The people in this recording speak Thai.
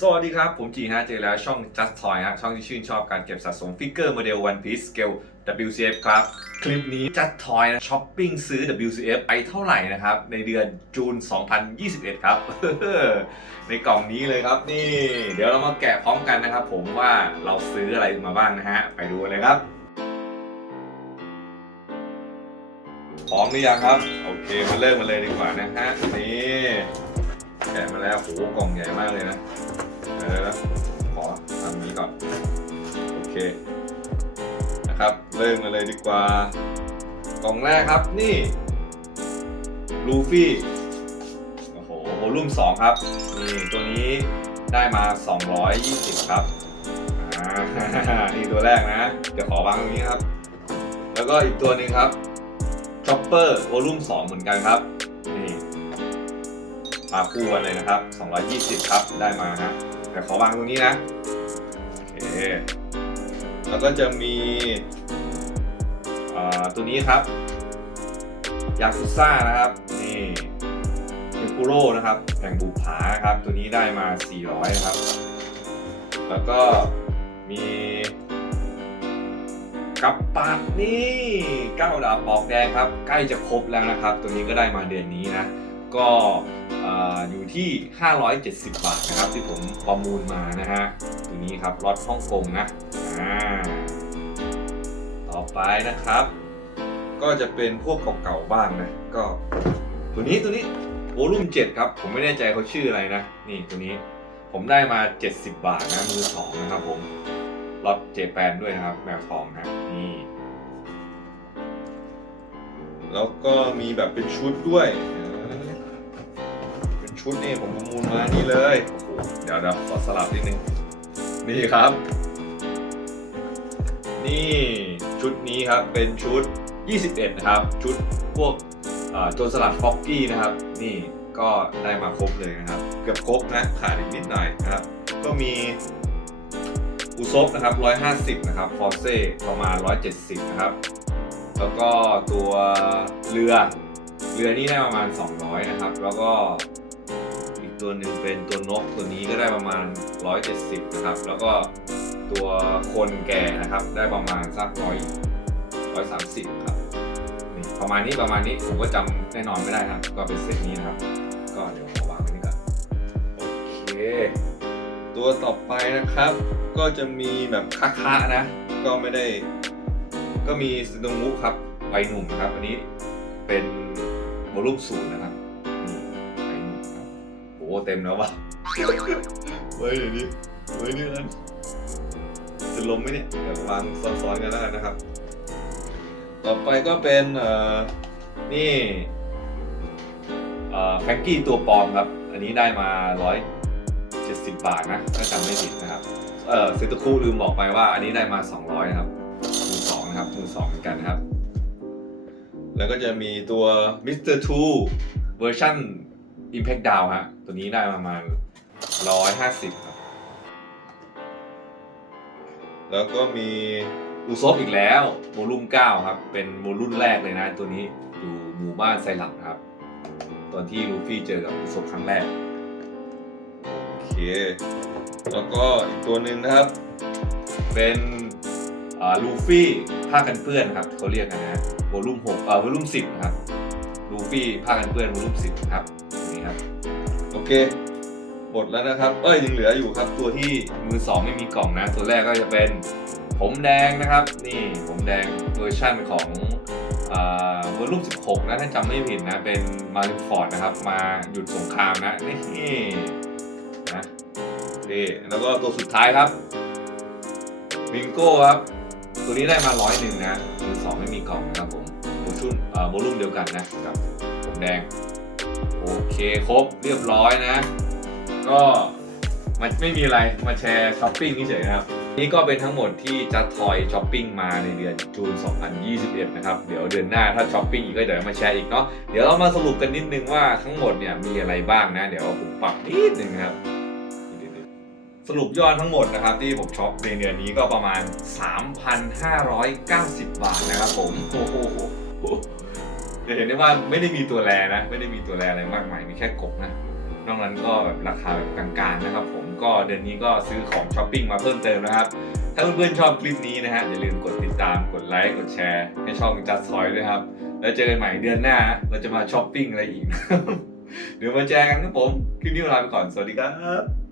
สวัสดีครับ ผมจีฮะเจอแล้วช่อง Just Toy ฮะช่องที่ชื่นชอบการเก็บสะสมฟิกเกอร์โมเดล One Piece Scale WCF ครับ คลิปนี้ Just Toy นะช้อปปิ้งซื้อ WCF ไปเท่าไหร่นะครับ ในเดือนจูน 2021 ครับ ในกล่องนี้เลยครับนี่ เดี๋ยวเรามาแกะพร้อมกันนะครับผมว่าเราซื้ออะไรมาบ้างนะฮะ ไปดูกันเลยครับ พร้อมหรือยังครับ โอเคมาเริ่มกันเลยดีกว่านะฮะนี่แกะมาแล้วโหกล่องใหญ่มากเลยนะ เดี๋ยวนะขอทำนี้ก่อน โอเค นะครับ เริ่มกันเลยดีกว่า กล่องแรกครับนี่ลูฟี่ โอ้โหโวลุ่ม2ครับ นี่ตัวนี้ได้มา 220 ครับ นี่ตัวแรกนะ เดี๋ยวขอวางตรงนี้ครับ แล้วก็อีกตัวหนึ่งครับช็อปเปอร์โวลุ่ม2เหมือนกันครับ มาคู่กันเลยนะครับ 220 ครับ ได้มาฮะแต่ขอวางตรงนี้นะ โอเค แล้วก็จะมีอ่าตัวนี้ครับ ยากุซ่านะครับ นี่เทมปุโร่นะครับแห่งบุผานะครับ ตัวนี้ได้มา 400 ครับ แล้วก็มีกับปากนี่ก้าวดาบปอกแดงครับ ใกล้จะครบแล้วนะครับ ตัวนี้ก็ได้มาเดือนนี้นะ ก็ออยู่ที่ 570 บาทนะครับ ที่ผมประมูลมานะฮะตัวนี้ครับรถฮ่องกงนะต่อไปนะครับ ก็จะเป็นพวกเก่าๆบ้างนะก็ ตัวนี้ตัวนี้โวลุ่ม7ครับ ผมไม่แน่ใจเขาชื่ออะไรนะ นี่ตัวนี้ผมได้มา 70 บาทนะมือสองนะครับผมรถเจแปนด้วยนะครับแมวทองนะนี่แล้วก็มีแบบเป็นชุดด้วย ชุดนี่ผมประมูลมานี่เลยโอ้โหเดี๋ยวเดี๋ยวขอสลับนิดนึง นี่ครับ นี่ชุดนี้ครับเป็นชุด 21 นะครับ ชุดพวกโจรสลัดฟ็อกกี้นะครับ นี่ก็ได้มาครบเลยนะครับ เกือบครบนะขาดอีกนิดหน่อยนะครับ ก็มีอุซบนะครับ 150 นะครับ ฟอร์เซ่ประมาณ 170 นะครับ แล้วก็ตัวเรือ เรือนี่ได้ประมาณ 200 นะครับ แล้วก็ ตัวหนึ่งเป็นตัวนกตัวนี้ก็ได้ประมาณ 170 นะครับ แล้วก็ตัวคนแก่นะครับ ได้ประมาณสักร้อยร้อยสามสิบครับนี่ประมาณนี้ประมาณนี้ผมก็จำแน่นอนไม่ได้ครับ ก็เป็นเซตนี้นะครับ ก็เดี๋ยวขอวางไว้นี่ก่อนโอเค ตัวต่อไปนะครับ ก็จะมีแบบคะๆนะ ก็ไม่ได้ ก็มีสโนมุครับใบหนุ่มนะครับ อันนี้เป็นวอลุ่มศูนย์นะครับ เต็มแล้ววะเฮ้ยเดี๋ยวนี้เฮ้ยนี่นั่นจะล้มไหมเนี่ยเดี๋ยววางซ้อนๆกันแล้วกันนะครับ ต่อไปก็เป็นเอ่อนี่เอ่อแฟงกี้ตัวปลอมครับ อันนี้ได้มาร้อยเจ็ดสิบบาทนะถ้าจำไม่ผิดนะครับ เออซื้อตะคู่ลืมบอกไปว่าอันนี้ได้มา200นะครับมือสองนะครับมือสองเหมือนกันนะครับ แล้วก็จะมีตัว Mr. 2เตอร์ทูเวอร์ชั่น Impact Down ฮะ ตัวนี้ได้ประมาณ 150 ครับ แล้วก็มีอูซบอีกแล้วโวลุ่ม9 ครับ เป็นโวลุ่มแรกเลยนะ ตัวนี้อยู่หมู่บ้านไซรัปนะครับ ตอนที่ลูฟี่เจอกับอูซบครั้งแรก โอเค แล้วก็อีกตัวหนึ่งนะครับ เป็นลูฟี่ผ้ากันเปื้อนครับเขาเรียกกันนะโวลุ่ม6เอ่อโวลุ่ม10นะครับลูฟี่ผ้ากันเปื้อนโวลุ่ม10ครับ ครับโอเคหมดแล้วนะครับ เอ้ยยังเหลืออยู่ครับ ตัวที่มือสองไม่มีกล่องนะ ตัวแรกก็จะเป็นผมแดงนะครับ นี่ผมแดงเวอร์ชั่นของเวอลุ่ม16 นะถ้าจำไม่ผิดนะ เป็นมาริฟอร์ดนะครับ มาหยุดสงครามนะ นี่นะนี่แล้วก็ตัวสุดท้ายครับบิงโก้ครับ ตัวนี้ได้มาร้อยหนึ่งนะมือสองไม่มีกล่องนะครับผมโวลุ่มเอ่อโวลุ่มเดียวกันนะกับผมแดง โอเคครบเรียบร้อยนะ ก็มันไม่มีอะไรมาแชร์ช้อปปิ้งเฉยๆนะครับ นี่ก็เป็นทั้งหมดที่จัดทอยช้อปปิ้งมาในเดือนจูน 2021 นะครับ เดี๋ยวเดือนหน้าถ้าช้อปปิ้งอีกก็เดี๋ยวมาแชร์อีกเนาะเดี๋ยวเรามาสรุปกันนิดนึงว่าทั้งหมดเนี่ยมีอะไรบ้างนะ เดี๋ยวผมปรับนิดนึงครับสรุปยอดทั้งหมดนะครับที่ผมช็อปในเดือนนี้ก็ประมาณ 3,590 บาทนะครับผมโอ้โห จะเห็นได้ว่าไม่ได้มีตัวแรนะ ไม่ได้มีตัวแรอะไรมากมาย มีแค่กบนะ นอกนั้นก็แบบราคาแบบกลางๆนะครับผม ก็เดือนนี้ก็ซื้อของช้อปปิ้งมาเพิ่มเติมนะครับ ถ้าเพื่อนๆชอบคลิปนี้นะฮะ อย่าลืมกดติดตาม กดไลค์ กดแชร์ ให้ช่องจัดซอยด้วยครับ แล้วเจอกันใหม่เดือนหน้า เราจะมาช้อปปิ้งอะไรอีก เดี๋ยวมาแจอกันครับผม คลิปนี้ลาไปก่อน สวัสดีครับ